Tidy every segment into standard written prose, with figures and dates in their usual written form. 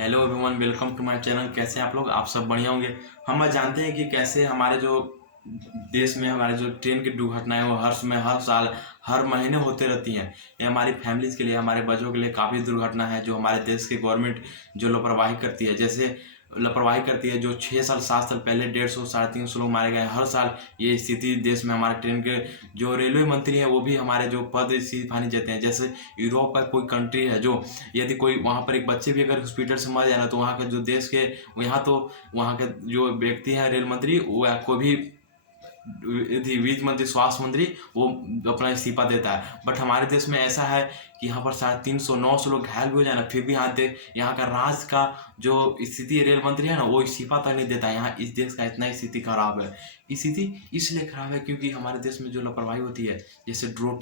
Hello everyone, welcome to my channel. कैसे हैं आप लोग? आप सब बढ़िया होंगे। हम जानते हैं कि कैसे हमारे जो देश में हमारे जो ट्रेन की दुर्घटनाएं वो हर समय, हर साल, हर महीने होते रहती हैं। ये हमारी फैमिलीज के लिए, हमारे बच्चों के लिए काफ़ी दुर्घटना है जो हमारे देश की गवर्नमेंट जो लापरवाही करती है। जैसे लापरवाही करती है, जो 6 साल 7 साल पहले 150 350 लोग मारे गए। हर साल ये स्थिति देश में हमारे ट्रेन के जो रेलवे मंत्री हैं वो भी हमारे जो पद इस्तीफा नहीं देते हैं। जैसे यूरोप का कोई कंट्री है, जो यदि कोई वहाँ पर एक बच्चे भी अगर हॉस्पिटल से मर जाए ना, तो वहाँ के जो देश के, यहाँ तो वहाँ के जो व्यक्ति हैं रेल मंत्री, वो कोई भी वित्त मंत्री, स्वास्थ्य मंत्री, वो अपना इस्तीफा देता है। बट हमारे देश में ऐसा है कि यहाँ पर 350 900 लोग घायल भी हो जाए ना, फिर भी यहाँ का राज्य का जो स्थिति रेल मंत्री है ना, वो इस्तीफा तक नहीं देता। यहाँ इस देश का इतना स्थिति खराब है। स्थिति इसलिए खराब है क्योंकि हमारे देश में जो लापरवाही होती है। जैसे दो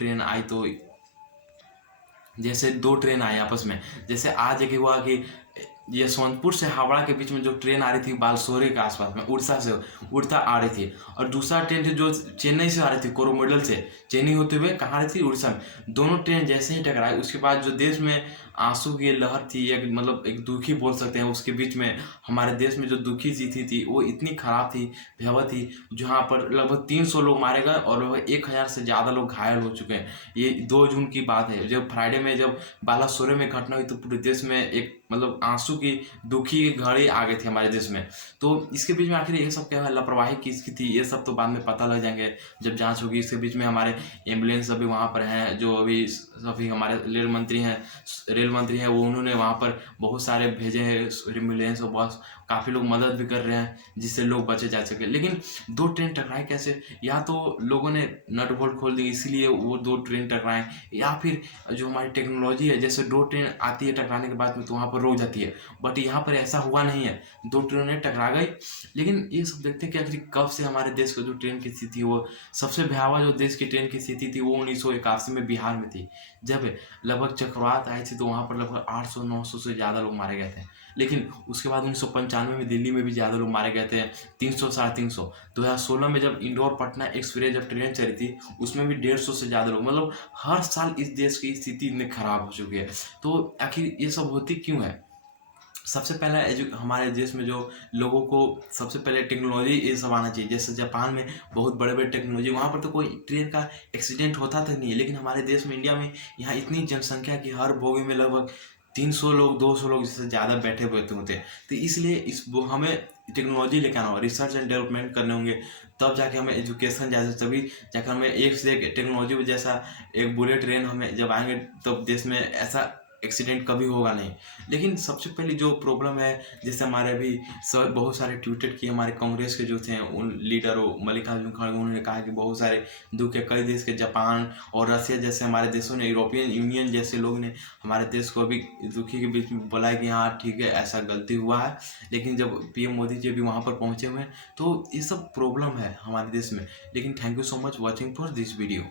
ट्रेन आई आपस में। जैसे आज एक हुआ कि यशवंतपुर से हावड़ा के बीच में जो ट्रेन आ रही थी बालसोरे के आसपास में, उड़ीसा से उड़ता आ रही थी, और दूसरा ट्रेन थी जो चेन्नई से आ रही थी, कोरोमंडल से चेन्नई होते हुए कहाँ आ रही थी, उड़ीसा में। दोनों ट्रेन जैसे ही टकराई, उसके बाद जो देश में आंसू की लहर थी, एक मतलब एक दुखी बोल सकते हैं, उसके बीच में हमारे देश में जो दुखी स्थिति थी वो इतनी खराब थी, भयावह थी, जहाँ पर लगभग 300 लोग मारे गए और लगभग 1000 से ज़्यादा लोग घायल हो चुके हैं। ये 2 जून की बात है, जब फ्राइडे में जब बालासोरे में घटना हुई, तो पूरे देश में एक मतलब आंसू की दुखी घड़ी आ गई थी हमारे देश में। तो इसके बीच में आखिर ये सब क्या है, लापरवाही किसकी थी, ये सब तो बाद में पता लग जाएंगे जब जांच होगी। इसके बीच में हमारे एम्बुलेंस अभी वहाँ पर हैं, जो अभी सभी हमारे रेल मंत्री हैं, वो उन्होंने वहाँ पर बहुत सारे भेजे हैं एम्बुलेंस और बस। काफ़ी लोग मदद भी कर रहे हैं जिससे लोग बचे जा सके। लेकिन 2 ट्रेन टकराए कैसे? या तो लोगों ने नट बोल्ट खोल दी इसीलिए वो 2 ट्रेन टकराएं, या फिर जो हमारी टेक्नोलॉजी है, जैसे 2 ट्रेन आती है टकराने के बाद में तो वहाँ पर रुक जाती है। बट यहाँ पर ऐसा हुआ नहीं है, 2 ट्रेनें टकरा गई। लेकिन ये सब देखते हैं कि आखिर कब से हमारे देश का जो ट्रेन की स्थिति, वो सबसे भयावह जो देश की ट्रेन की स्थिति थी वो 1981 में बिहार में थी। जब लगभग चक्रवात आई थी तो वहाँ पर लगभग 800 900 से ज़्यादा लोग मारे गए थे। लेकिन उसके बाद 1995 में दिल्ली में भी ज़्यादा लोग मारे गए थे, 300 350। 2016 में जब इंदौर पटना एक्सप्रेस जब ट्रेन चली थी, उसमें भी 150 से ज़्यादा लोग, मतलब हर साल इस देश की स्थिति इतनी खराब हो चुकी है। तो आखिर ये सब होती क्यों है? सबसे पहला हमारे देश में जो लोगों को सबसे पहले टेक्नोलॉजी ये सब आना चाहिए। जैसे जापान में बहुत बड़े बड़े टेक्नोलॉजी, वहाँ पर तो कोई ट्रेन का एक्सीडेंट होता तक नहीं है। लेकिन हमारे देश में, इंडिया में, यहाँ इतनी जनसंख्या कि हर बोगी में लगभग 300 लोग 200 लोग इससे ज़्यादा बैठे हुए होते हैं। तो इसलिए हमें टेक्नोलॉजी लेकर आना होगा, रिसर्च एंड डेवलपमेंट करने होंगे, तब जाके हमें एजुकेशन, जैसे तभी जाकर हमें एक से एक टेक्नोलॉजी जैसा एक बुलेट ट्रेन हमें जब आएंगे, तब देश में ऐसा एक्सीडेंट कभी होगा नहीं। लेकिन सबसे पहली जो प्रॉब्लम है, जैसे हमारे अभी बहुत सारे ट्वीटेड किए हमारे कांग्रेस के जो थे उन लीडरों, मल्लिकार्जुन खड़गे, उन्होंने कहा कि बहुत सारे दुख के कई देश के, जापान और रशिया जैसे हमारे देशों ने, यूरोपियन यूनियन जैसे लोग ने हमारे देश को अभी दुखी के बीच में बोला है कि हाँ ठीक है, ऐसा गलती हुआ है। लेकिन जब पीएम मोदी जी अभी वहाँ पर पहुँचे हुए हैं, तो ये सब प्रॉब्लम है हमारे देश में। लेकिन thank you so much watching for this video.